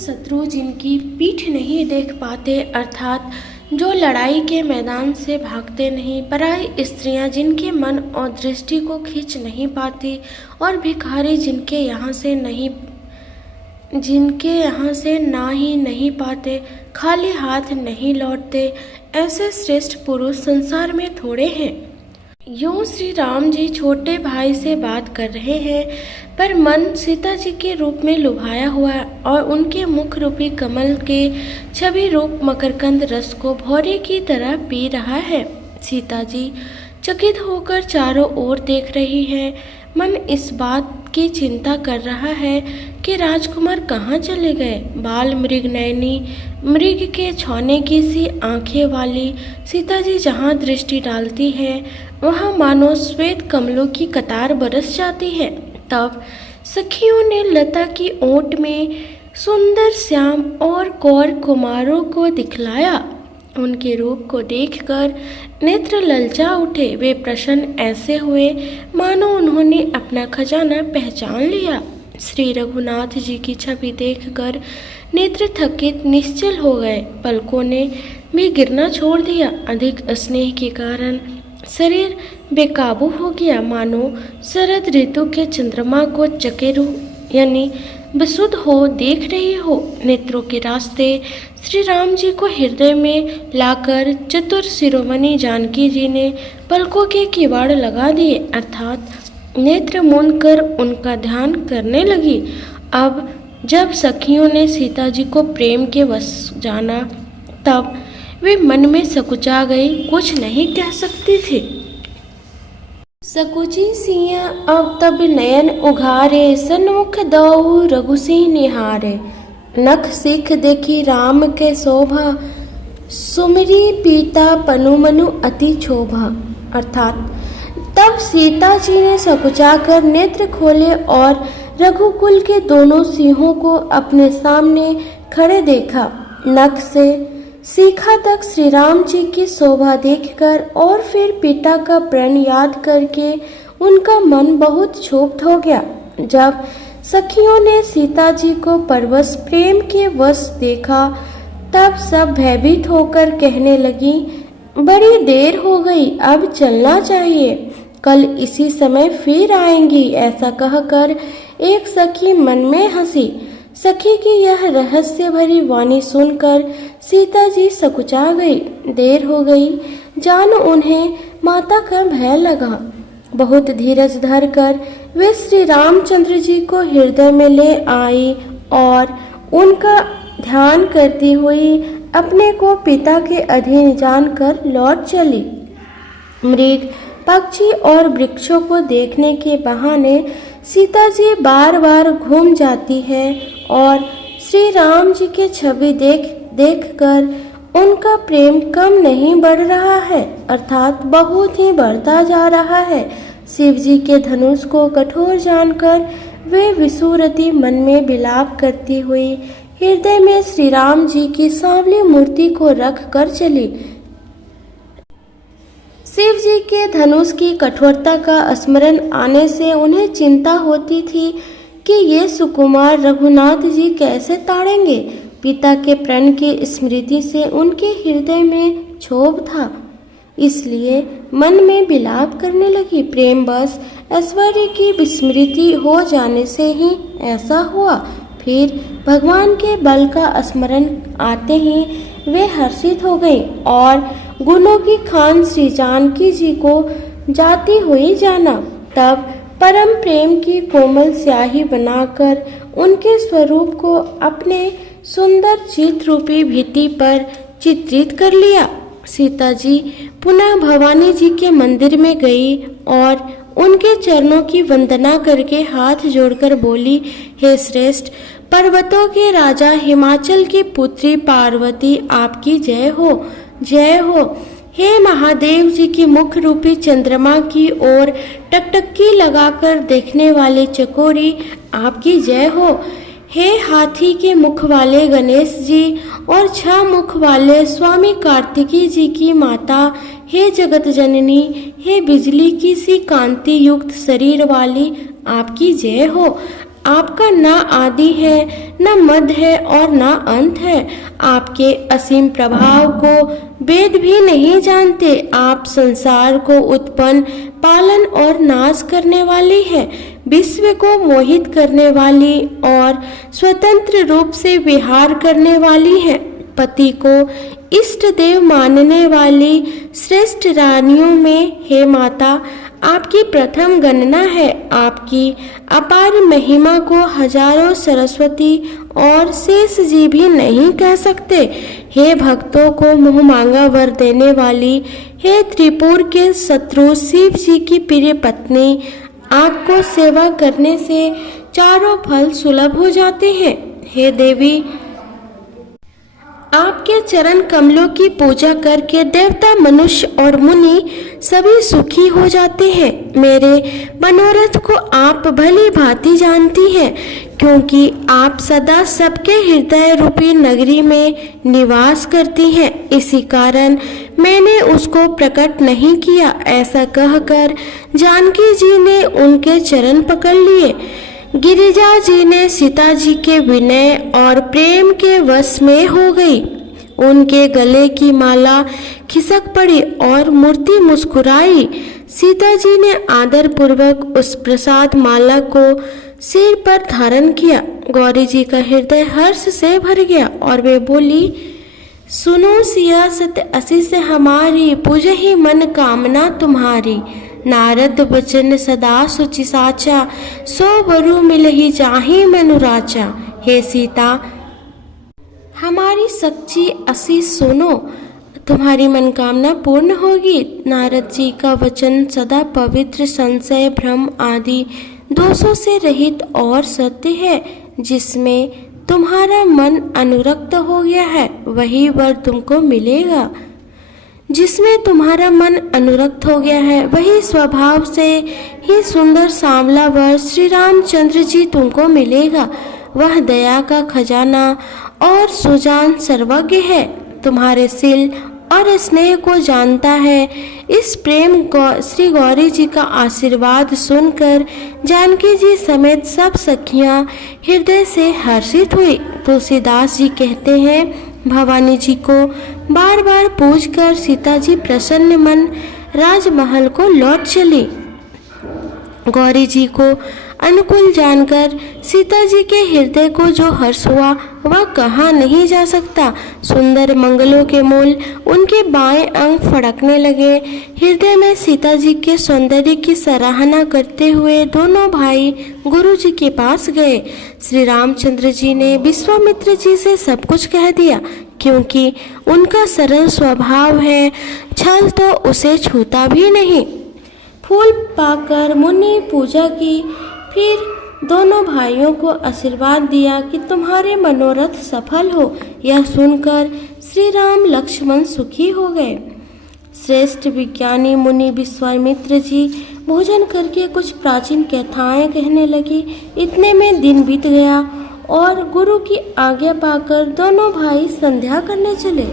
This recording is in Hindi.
शत्रु जिनकी पीठ नहीं देख पाते, अर्थात जो लड़ाई के मैदान से भागते नहीं, पराई स्त्रियां जिनके मन और दृष्टि को खींच नहीं पाती, और भिखारी जिनके यहाँ से ना ही नहीं पाते, खाली हाथ नहीं लौटते, ऐसे श्रेष्ठ पुरुष संसार में थोड़े हैं। यूँ श्री राम जी छोटे भाई से बात कर रहे हैं, पर मन सीता जी के रूप में लुभाया हुआ और उनके मुख रूपी कमल के छवि रूप मकरकंद रस को भौरे की तरह पी रहा है। सीता जी चकित होकर चारों ओर देख रही है। मन इस बात की चिंता कर रहा है कि राजकुमार कहाँ चले गए। बाल मृग नयनी, मृग के छौने की सी आंखें वाली सीता जी जहाँ दृष्टि डालती है, वहाँ मानो श्वेत कमलों की कतार बरस जाती है। तब सखियों ने लता की ओट में सुंदर श्याम और कौर कुमारों को दिखलाया। उनके रूप को देखकर नेत्र ललचा उठे। वे प्रसन्न ऐसे हुए मानो उन्होंने अपना खजाना पहचान लिया। श्री रघुनाथ जी की छवि देखकर नेत्र थकित निश्चल हो गए। पलकों ने भी गिरना छोड़ दिया। अधिक स्नेह के कारण शरीर बेकाबू हो गया, मानो शरद ऋतु के चंद्रमा को चकेरू यानी विशुद्ध हो देख रही हो। नेत्रों के रास्ते श्री राम जी को हृदय में लाकर चतुर शिरोमणि जानकी जी ने पलकों के किवाड़ लगा दिए, अर्थात नेत्र मूंद कर उनका ध्यान करने लगी। अब जब सखियों ने सीता जी को प्रेम के वश जाना, तब वे मन में सकुचा गई, कुछ नहीं कह सकती थी। सकुची सिया अब तब नयन उघारे, सन्मुख दौउ रघुसिंह निहारे। नख सिख देखी राम के शोभा, सुमिरी पीता पनु मनु अति क्षोभा। अर्थात तब सीता जी ने सकुचाकर नेत्र खोले और रघुकुल के दोनों सिंहों को अपने सामने खड़े देखा। नख से सीखा तक श्री राम जी की शोभा देखकर और फिर पिता का प्रण याद करके उनका मन बहुत क्षुब्ध हो गया। जब सखियों ने सीता जी को परवश प्रेम के वश देखा, तब सब भयभीत होकर कहने लगी, बड़ी देर हो गई, अब चलना चाहिए, कल इसी समय फिर आएंगी। ऐसा कहकर एक सखी मन में हंसी। सखी की यह रहस्य भरी वाणी सुनकर सीता जी सकुचा गई। देर हो गई जान उन्हें माता का भय लगा। बहुत धीरज धरकर वे श्री रामचंद्र जी को हृदय में ले आई और उनका ध्यान करती हुई अपने को पिता के अधीन जानकर लौट चली। मृग, पक्षी और वृक्षों को देखने के बहाने सीता जी बार बार घूम जाती है और श्री राम जी के छवि देखकर उनका प्रेम कम नहीं बढ़ रहा है, अर्थात बहुत ही बढ़ता जा रहा है। शिव जी के धनुष को कठोर जानकर वे विषुवरती मन में विलाप करती हुई हृदय में श्री राम जी की सांवली मूर्ति को रख कर चली। शिव जी के धनुष की कठोरता का स्मरण आने से उन्हें चिंता होती थी कि ये सुकुमार रघुनाथ जी कैसे ताड़ेंगे। पिता के प्रण की स्मृति से उनके हृदय में क्षोभ था, इसलिए मन में विलाप करने लगी। प्रेम बस ऐश्वर्य की विस्मृति हो जाने से ही ऐसा हुआ। फिर भगवान के बल का स्मरण आते ही वे हर्षित हो गई और गुणों की खान श्री जानकी जी को जाती हुई जाना। तब परम प्रेम की कोमल स्याही बनाकर उनके स्वरूप को अपने सुंदर चित्र रूपी भित्ति पर चित्रित कर लिया। सीता जी पुनः भवानी जी के मंदिर में गई और उनके चरणों की वंदना करके हाथ जोड़कर बोली, हे श्रेष्ठ पर्वतों के राजा, हिमाचल की पुत्री पार्वती, आपकी जय हो, जय हो। हे महादेव जी की मुख रूपी चंद्रमा की ओर टकटकी लगाकर देखने वाले चकोरी, आपकी जय हो। हे हाथी के मुख वाले गणेश जी और 6 मुख वाले स्वामी कार्तिकी जी की माता, हे जगत जननी, हे बिजली की सी कांति युक्त शरीर वाली, आपकी जय हो। आपका ना आदि है, न मध्य है और न अंत है। आपके असीम प्रभाव को वेद भी नहीं जानते। आप संसार को उत्पन्न, पालन और नाश करने वाली है, विश्व को मोहित करने वाली और स्वतंत्र रूप से विहार करने वाली है। पति को इष्ट देव मानने वाली श्रेष्ठ रानियों में हे माता आपकी प्रथम गणना है। आपकी अपार महिमा को हजारों सरस्वती और शेष जी भी नहीं कह सकते। हे भक्तों को मुँह मांगा वर देने वाली, हे त्रिपुर के शत्रु शिव जी की प्रिय पत्नी, आपको सेवा करने से चारों फल सुलभ हो जाते हैं। हे देवी, आपके चरण कमलों की पूजा करके देवता, मनुष्य और मुनि सभी सुखी हो जाते हैं। मेरे मनोरथ को आप भली भांति जानती हैं, क्योंकि आप सदा सबके हृदय रूपी नगरी में निवास करती हैं। इसी कारण मैंने उसको प्रकट नहीं किया। ऐसा कहकर जानकी जी ने उनके चरण पकड़ लिए। गिरिजा जी ने सीता जी के विनय और प्रेम के वश में हो गई। उनके गले की माला खिसक पड़ी और मूर्ति मुस्कुराई। सीता जी ने आदर पूर्वक उस प्रसाद माला को सिर पर धारण किया। गौरी जी का हृदय हर्ष से भर गया और वे बोली, सुनो सिया सत्य असी से हमारी, पूजहि मन कामना तुम्हारी। नारद वचन सदा सुचि साचा, सो वरु मिलहि जाहि मनुराचा। हे सीता, हमारी सच्ची असी सुनो, तुम्हारी मनकामना पूर्ण होगी। नारद जी का वचन सदा पवित्र, संशय, भ्रम आदि दोषों से रहित और सत्य है। जिसमें तुम्हारा मन अनुरक्त हो गया है वही वर तुमको मिलेगा। जिसमें तुम्हारा मन अनुरक्त हो गया है वही स्वभाव से ही सुंदर सांवला वर श्री रामचंद्र जी तुमको मिलेगा। वह दया का खजाना और सुजान सर्वज्ञ है, तुम्हारे शील और स्नेह को जानता है। इस प्रेम श्री गौरी जी का आशीर्वाद सुनकर जानकी जी समेत सब सखियां हृदय से हर्षित हुई। तुलसीदास जी कहते हैं, भवानी जी को बार बार पूजकर सीता जी प्रसन्न मन राजमहल को लौट चली। गौरी जी को अनुकूल जानकर सीता जी के हृदय को जो हर्ष हुआ वह कहा नहीं जा सकता। सुंदर मंगलों के मूल उनके बाएं अंग फड़कने लगे। हृदय में सीता जी के सौंदर्य की सराहना करते हुए दोनों भाई गुरु जी के पास गए। श्री रामचंद्र जी ने विश्वामित्र जी से सब कुछ कह दिया, क्योंकि उनका सरल स्वभाव है, छल तो उसे छूता भी नहीं। फूल पाकर मुनि पूजा की, फिर दोनों भाइयों को आशीर्वाद दिया कि तुम्हारे मनोरथ सफल हो। यह सुनकर श्री राम लक्ष्मण सुखी हो गए। श्रेष्ठ विज्ञानी मुनि विश्वामित्र जी भोजन करके कुछ प्राचीन कथाएं कहने लगी। इतने में दिन बीत गया और गुरु की आज्ञा पाकर दोनों भाई संध्या करने चले।